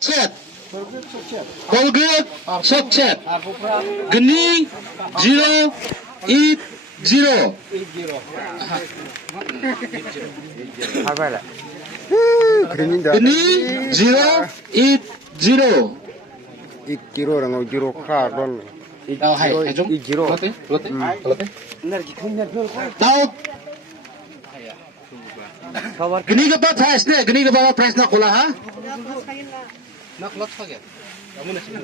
Chat. Colgate Sochet. Geni 080. Geni 080. Ikiro rằng ngồi zero khá con Tao hay chúng Ikiro Lote Tao Gini ka ba price na? Gini ka ba price na kula ha? Naklot pa yan. Kamu na siya.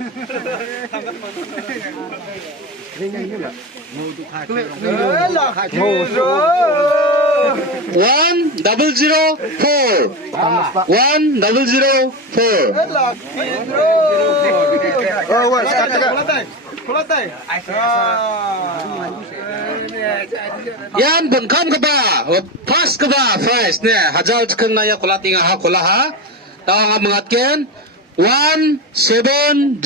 1004 Yan bunkam ka ba? Pass ka ba? Price na. Hajal kang na ya kulating ha kula ha. Tawa nga mga ken 1705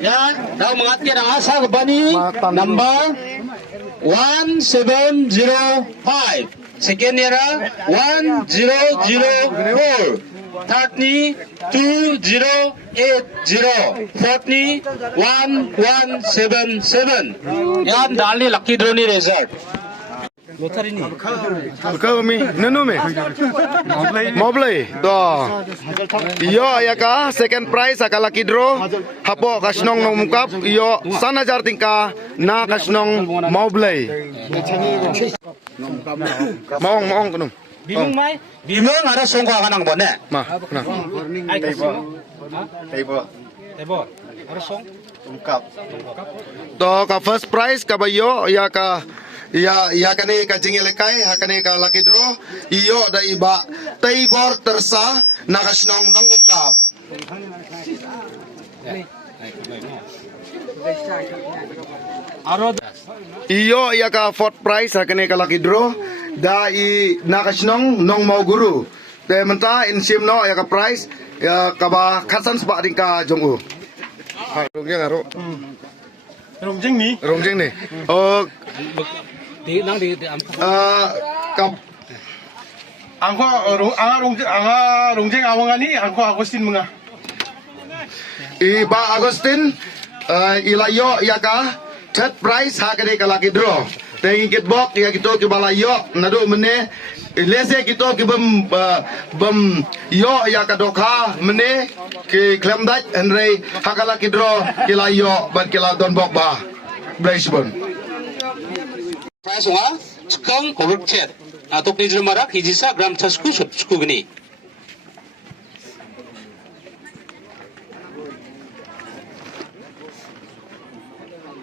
Yan, daw mga ken ang asa ba ni number 1705 second era 1004 third ni 2080 fourth ni 1177 yan dali lucky draw ni result lottery ni kami nanu me moblay to iyo ya ka second prize akala kidro hapo kasnong nong mukap iyo 1000 tingka na kasnong moblay maong kunum bimung mai bimung ada songko akan ang bone ma na table ada song mukap to ka first prize ka bayo ya ka ya kani ka jingelekai hakani ka lucky draw iyo da iba taibor tersa na kasnong nong mukap iyo ya ka fourth prize hakani ka lucky draw da i nakasnong nong mau guru te menta insim no ya ka prize ya ka ba khasan sba ding ka jongu ha rongjeng aro rongjeng ni di nang di kap anga rongjeng awangani angko Agustin mga Iba Agustin ilayo ya ka third prize hakani ka lucky draw Tengi kitbok ya kita ke balayo nado mene lese kita ke bem yo ya kadoka mene ke klemdat enre hakala kidro kilayo ban kila don bok ba Brisbane price wa skang cover chat atok ni jumara hijisa gram chasku subsku gini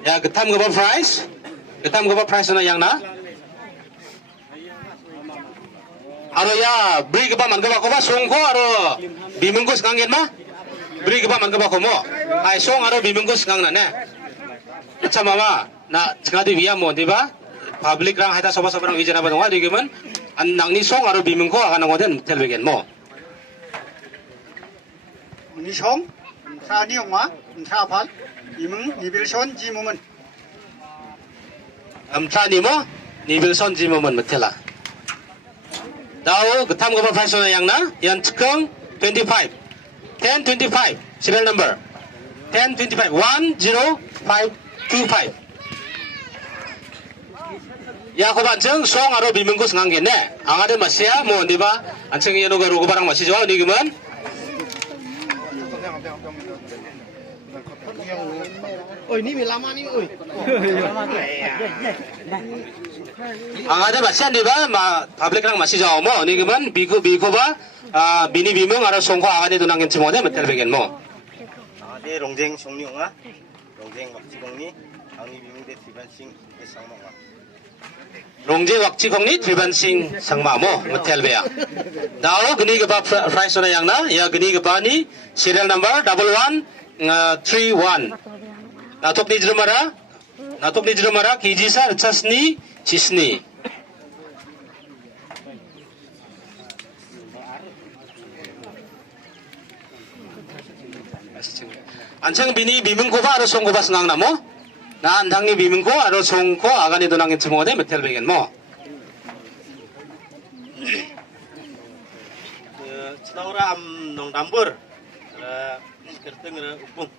ya getam gaba price Kita mga price na yang na? Aro ya, beri ka ba man ka ba ko ba song ko aro bimungkus kang yan ma? Beri ka ba man ka ba ko mo? Ay song aro bimungkus kang na ne. Acha mama na ngadi biya mo di ba? Public rang hata soba-soba rang wijana ba nga di giman? An nang ni song aro bimungko akan ngoden telbegen mo. ni song sa ni ma sa phal imung ni bilson ji moment Amtrani mo ni Wilson ji mo man matela. Daw getam ka ba price na yang na? Yan chikang 25. 1025 serial number 1025 10525 ya ko banjeng song aro bimungkus nganggen ne angade masya mo di ba anjeng yeno ga rogo barang masih jawa ni geman oi ni lama ni oi angade masya di ba ma public rang masih jawa mo ni geman biko ba bini bimung aro song ko angade tunangin cimode metel begen mo ade rongjeng songniong아 rongjeng wak지공니 angni bimungde tibansing esangmonga 롱제 왁지콩니 트리반싱 상마모 메텔베야 다오 그니 그바 프라이스나 양나 야 그니 그바니 시리얼 넘버 1131 나톡 니즈르마라 기지사 르차스니 지스니 안창 비니 비문고바 아로 송고바 승강 나모 나 안당니 비문고 아로 송고 아가니 도낭게 주모데 메텔베겐 뭐 Cinaura am nong dambur. Kerteng upung.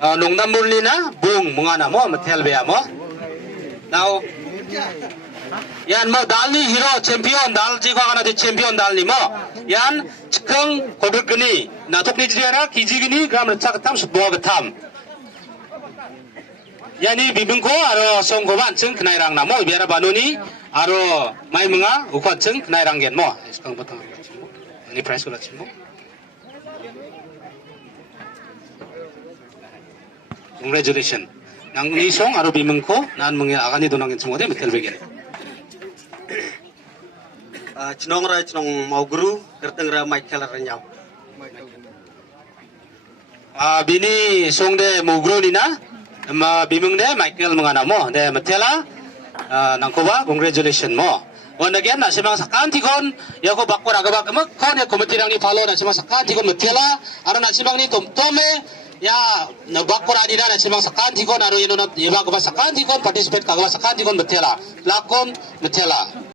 농담물리나 붕 뭉하나 뭐 메텔베야 뭐 now yan mo dalni hero champion dal jigo kana de champion dalni mo yan chkang kodukni na tokni jriara kijigni gram chaktam sbo gatam yani bibungko aro songgoban chung knairang na mo biara banuni aro maimunga ukwa chung knairang gen mo chkang botang ni price ko lachmo congratulations nang ni song aro bibungko nan mungi agani donang chungode metelbegen Cenong ra cenong mau guru kerteng ra Michael renyau. bini songde mugrunina ma bimungde Michael mengana mo de metela nangkoba congratulations mo on again na simang sakan tikon yako bakor agaba kemak kon ya komiti rang ni follow na simang sakan tikon metela aro na simang ni tome ya na bakor adina na simang sakan tikon aro yeno na yeba ko sakan tikon participate kagaba sakan tikon metela lakon metela